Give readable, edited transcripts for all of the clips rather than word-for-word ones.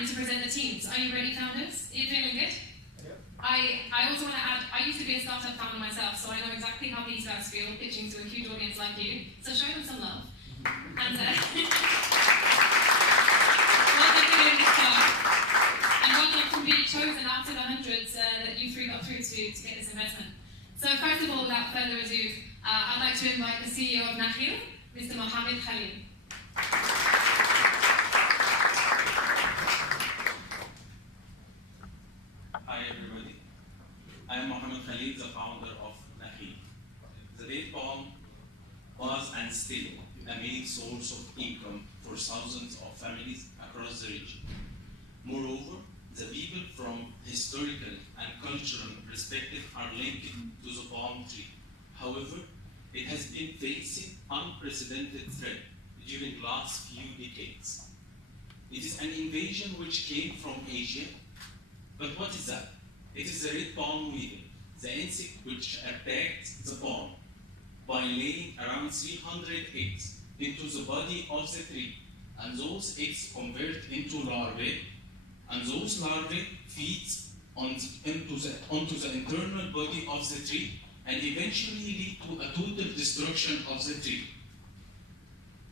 time to present the teams. Are you ready, founders? Are you feeling good? Yeah. I also want to add, I used to be a startup founder myself, so I know exactly how these guys feel pitching to a huge audience like you. So show them some love. And well done for doing this job. And well done for being chosen out of the hundreds that you three got through to get this investment. So first of all, without further ado, I'd like to invite the CEO of Nakheel, Mr. Nakheel. Hi everybody, I am Nakheel, the founder of Nakheel. The date palm was and still a main source of income for thousands of families across the region. Moreover, the people from historical and cultural perspective are linked to the palm tree. However, it has been facing unprecedented threat during the last few decades. It is an invasion which came from Asia. But what is that? It is the red palm weevil, the insect which attacked the palm by laying around 300 eggs into the body of the tree. And those eggs convert into larvae, and those larvae feed onto the internal body of the tree and eventually lead to a total destruction of the tree.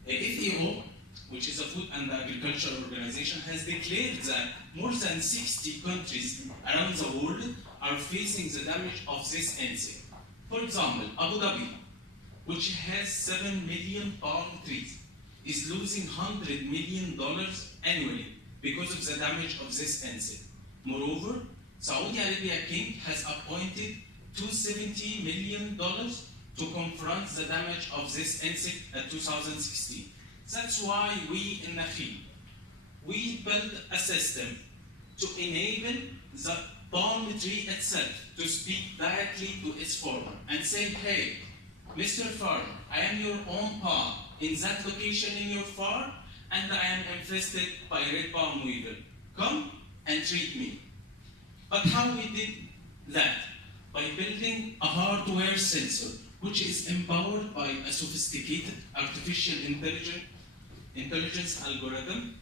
FAO, which is a Food and Agriculture Organization, has declared that more than 60 countries around the world are facing the damage of this insect. For example, Abu Dhabi, which has 7 million palm trees, is losing $100 million annually because of the damage of this insect. Moreover, Saudi Arabia King has appointed $270 million to confront the damage of this insect at 2016. That's why we in Nakheel, we built a system to enable the palm tree itself to speak directly to its farmer and say, hey, Mr. Farmer, I am your own palm in that location in your farm, and I am infested by red palm weevil. Come and treat me. But how we did that? By building a hardware sensor, which is empowered by a sophisticated artificial intelligence algorithm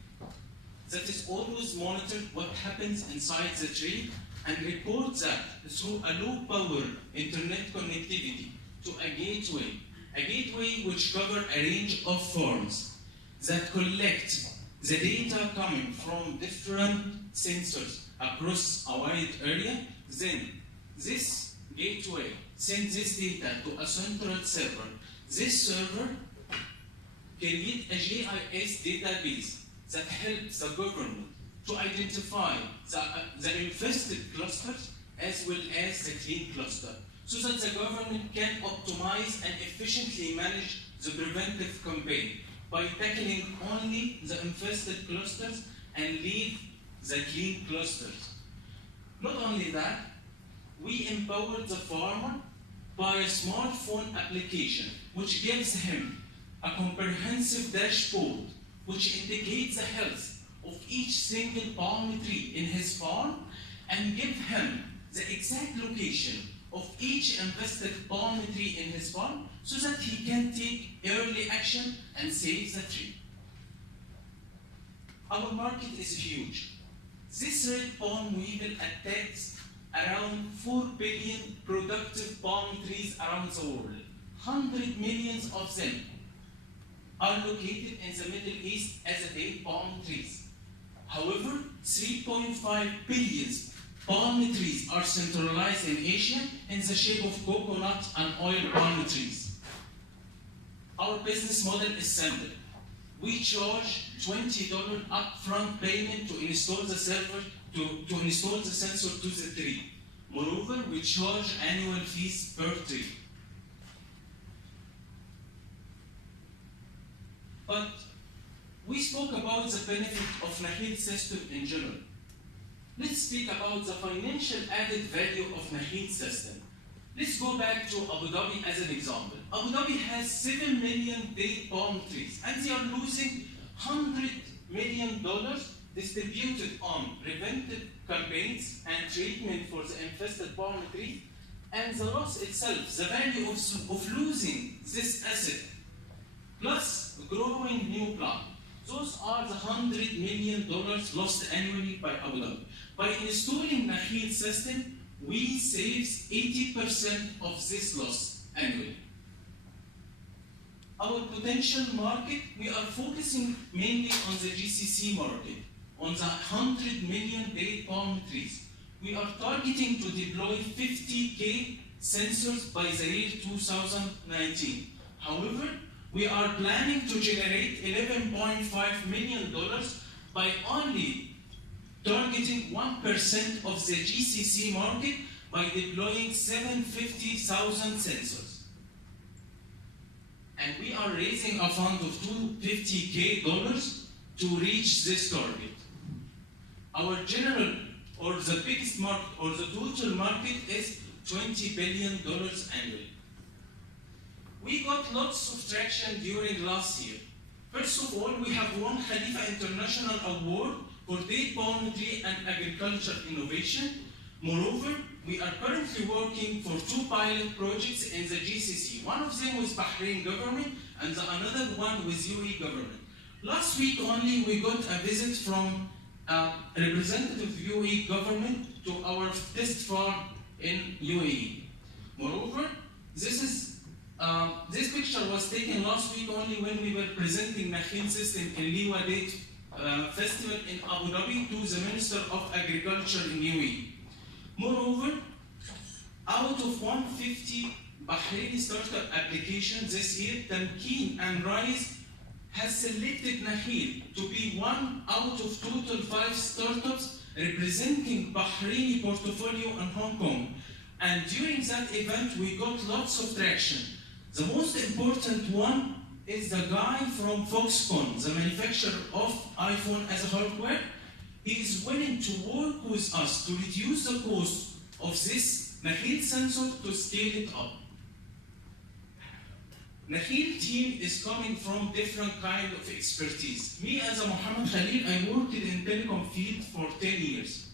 that is always monitored what happens inside the tree and reports that through a low-power internet connectivity to a gateway which covers a range of farms that collect the data coming from different sensors across a wide area. Then this gateway sends this data to a central server. This server creates a GIS database that helps the government to identify the infested clusters as well as the clean cluster, so that the government can optimize and efficiently manage the preventive campaign by tackling only the infested clusters and leave the clean clusters. Not only that, we empower the farmer by a smartphone application which gives him a comprehensive dashboard which indicates the health of each single palm tree in his farm and give him the exact location of each infested palm tree in his farm so that he can take early action and save the tree. Our market is huge. This red palm weevil attacks around 4 billion productive palm trees around the world. 100 million of them are located in the Middle East as date palm trees. However, 3.5 billion palm trees are centralized in Asia in the shape of coconut and oil palm trees. Our business model is simple. We charge $20 upfront payment to install the server to install the sensor to the tree. Moreover, we charge annual fees per tree. But we spoke about the benefit of Nakheel system in general. Let's speak about the financial added value of Nakheel system. Let's go back to Abu Dhabi as an example. Abu Dhabi has 7 million date palm trees, and they are losing $100 million distributed on preventive campaigns and treatment for the infested palm tree, and the loss itself, the value of losing this asset, plus growing new plant. Those are the $100 million lost annually by Abu Dhabi. By installing Nakheel system, we save 80% of this loss annually. Our potential market, we are focusing mainly on the GCC market, on the 100 million date palm trees. We are targeting to deploy 50K sensors by the year 2019. However, we are planning to generate $11.5 million by only targeting 1% of the GCC market by deploying 750,000 sensors. And we are raising a fund of $250K to reach this target. Our general, or the biggest market, or the total market is $20 billion annually. We got lots of traction during last year. First of all, we have won Khalifa International Award for date palm tree and agriculture innovation. Moreover, we are currently working for 2 pilot projects in the GCC. One of them with Bahrain government and another one with UAE government. Last week only, we got a visit from a representative UAE government to our test farm in UAE. Moreover, this picture was taken last week only when we were presenting Nakheel system in Liwa Date Festival in Abu Dhabi to the Minister of Agriculture in UAE. Moreover, out of 150 Bahraini startup applications this year, Tamkeen and Rise has selected Nakheel to be one out of total 5 startups representing Bahraini portfolio in Hong Kong. And during that event, we got lots of traction. The most important one is the guy from Foxconn, the manufacturer of iPhone as a hardware. He is willing to work with us to reduce the cost of this Nakheel sensor to scale it up. Nakheel team is coming from different kind of expertise. Me as a Mohammed Khalil, I worked in telecom field for 10 years.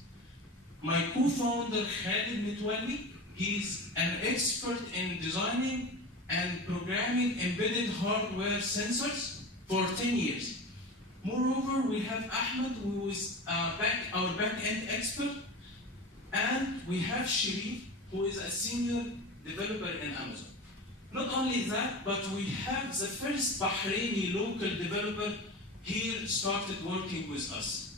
My co-founder Khalid Mitwali, he's an expert in designing and programming embedded hardware sensors for 10 years. Moreover, we have Ahmed, who is our back-end expert, and we have Sharif, who is a senior developer in Amazon. Not only that, but we have the first Bahraini local developer here started working with us.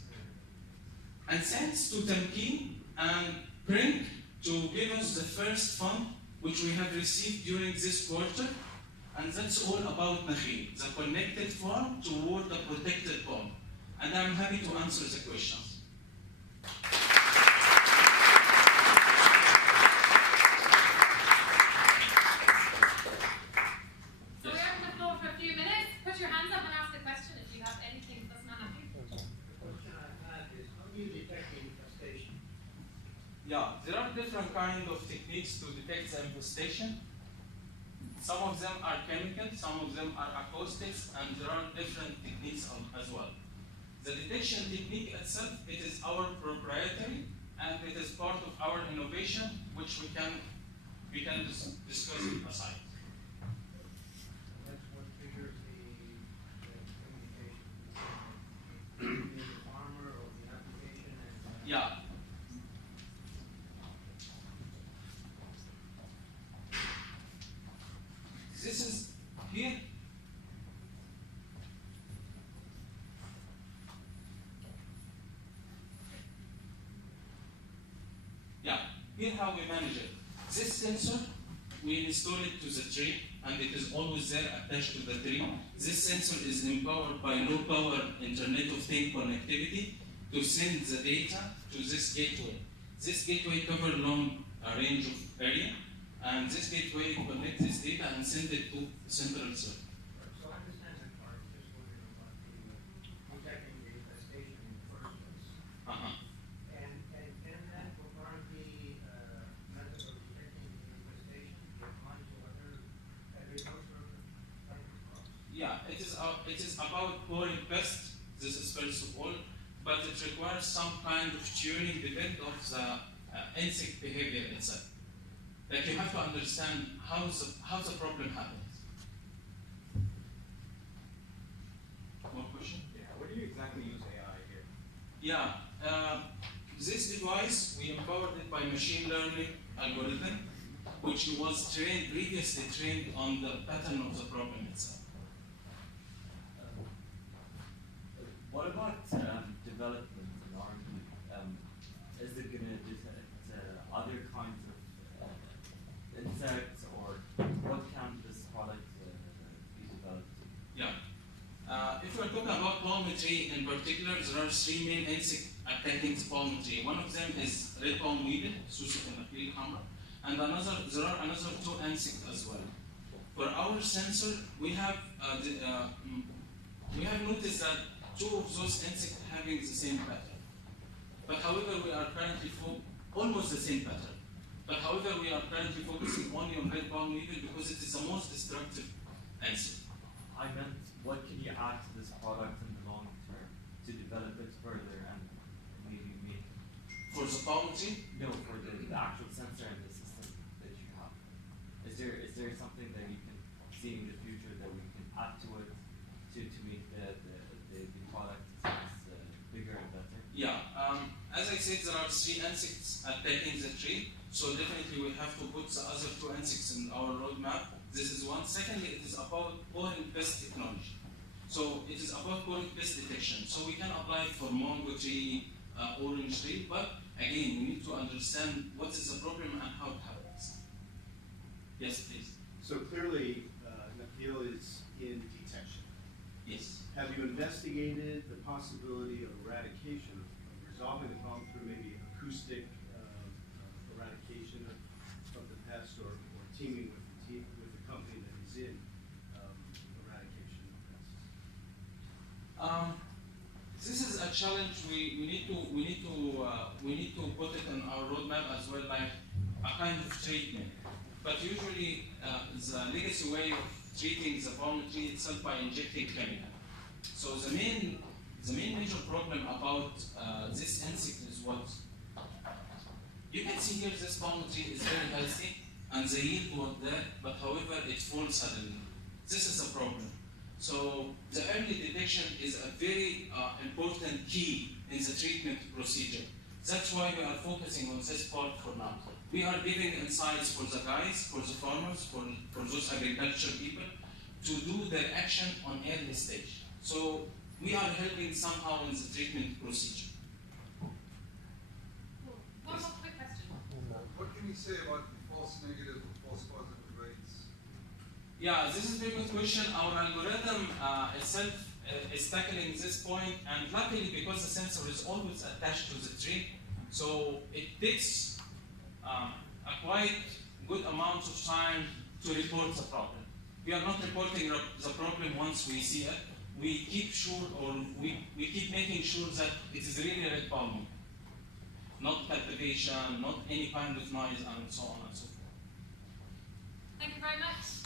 And thanks to Tamkeen and Brink to give us the first fund, which we have received during this quarter. And that's all about Nakheel, the connected farm toward the protected farm. And I'm happy to answer the questions. So we're on the floor for a few minutes. Put your hands up and ask a question if you have anything that's not happening. The question I have is, how do you detect the infestation? Yeah, there are different kinds of techniques to detect the infestation. Some of them are chemical, some of them are acoustics, and there are different techniques as well. The detection technique itself, it is our proprietary, and it is part of our innovation, which we can discuss aside. That's what triggers the communication between the farmer or the application and Yeah. This is here. Yeah, here how we manage it. This sensor, we install it to the tree, and it is always there attached to the tree. This sensor is empowered by low power Internet of Things connectivity to send the data to this gateway. This gateway covers long range of area, and this gateway connects this data and send it to the central server. so I understand that part, just wondering about the detecting the infestation in the first place. And can that currently method of detecting the infestation be applied to other agricultural type of crops? Yeah, it is about pouring pest. This is first of all, but it requires some kind of tuning depending on the insect behavior itself. Like you have to understand how the problem happens. More question? Yeah. Yeah, this device, we empowered it by machine learning algorithm, which was previously trained on the pattern of the problem itself. What about development and R&D? Is it going to detect other kinds of insects, or what can this product be developed to? Yeah. If we're talking about palmetry in particular, there are three main insects attacking the palmetry. One of them is red palm weevil, Nakheel, and there are another two insects as well. For our sensor, we have noticed that two of those insects having the same pattern. But however, we are currently almost the same pattern. But however, we are currently focusing only on red palm weevil because it is the most destructive insect. I meant, what can you add to this product in the long term to develop it further and maybe make? For the palmetry? No, for the actual sensor and the system that you have. Is there something that you can see in the future that we can add to it to make the product bigger and better? Yeah, as I said, there are three insects attacking the tree, so definitely we have to put the other two insects in our roadmap. This is one. Secondly, it is about pollen pest technology. So it is about pollen pest detection. So we can apply it for mango tree, orange tree, but again, we need to understand what is the problem and how it happens. Yes, please. So clearly, Nakheel is in detection. Yes. Have you investigated the possibility of eradication, of resolving the problem through maybe acoustic eradication of the pest, or teaming with the company that is in eradication of pests? This is a challenge we need to put it in our roadmap as well, like a kind of treatment. But usually, the legacy way of treating the palmetry itself by injecting chemical. So the main major problem about this insect is what you can see here. This palmetry is very healthy and the yield was there, but however it falls suddenly. This is a problem. So the early detection is a very important key in the treatment procedure. That's why we are focusing on this part for now. We are giving insights for the guys, for the farmers, for those agriculture people to do their action on early stage. So we are helping somehow in the treatment procedure. One more quick question. What can you say about the false negative or false positive rates? Yeah, this is a very good question. Our algorithm itself is tackling this point, and luckily because the sensor is always attached to the tree, so it takes a quite good amount of time to report the problem. We are not reporting the problem once we see it. We keep sure, or we keep making sure that it is really red palm, not cultivation, not any kind of noise, and so on and so forth. Thank you very much.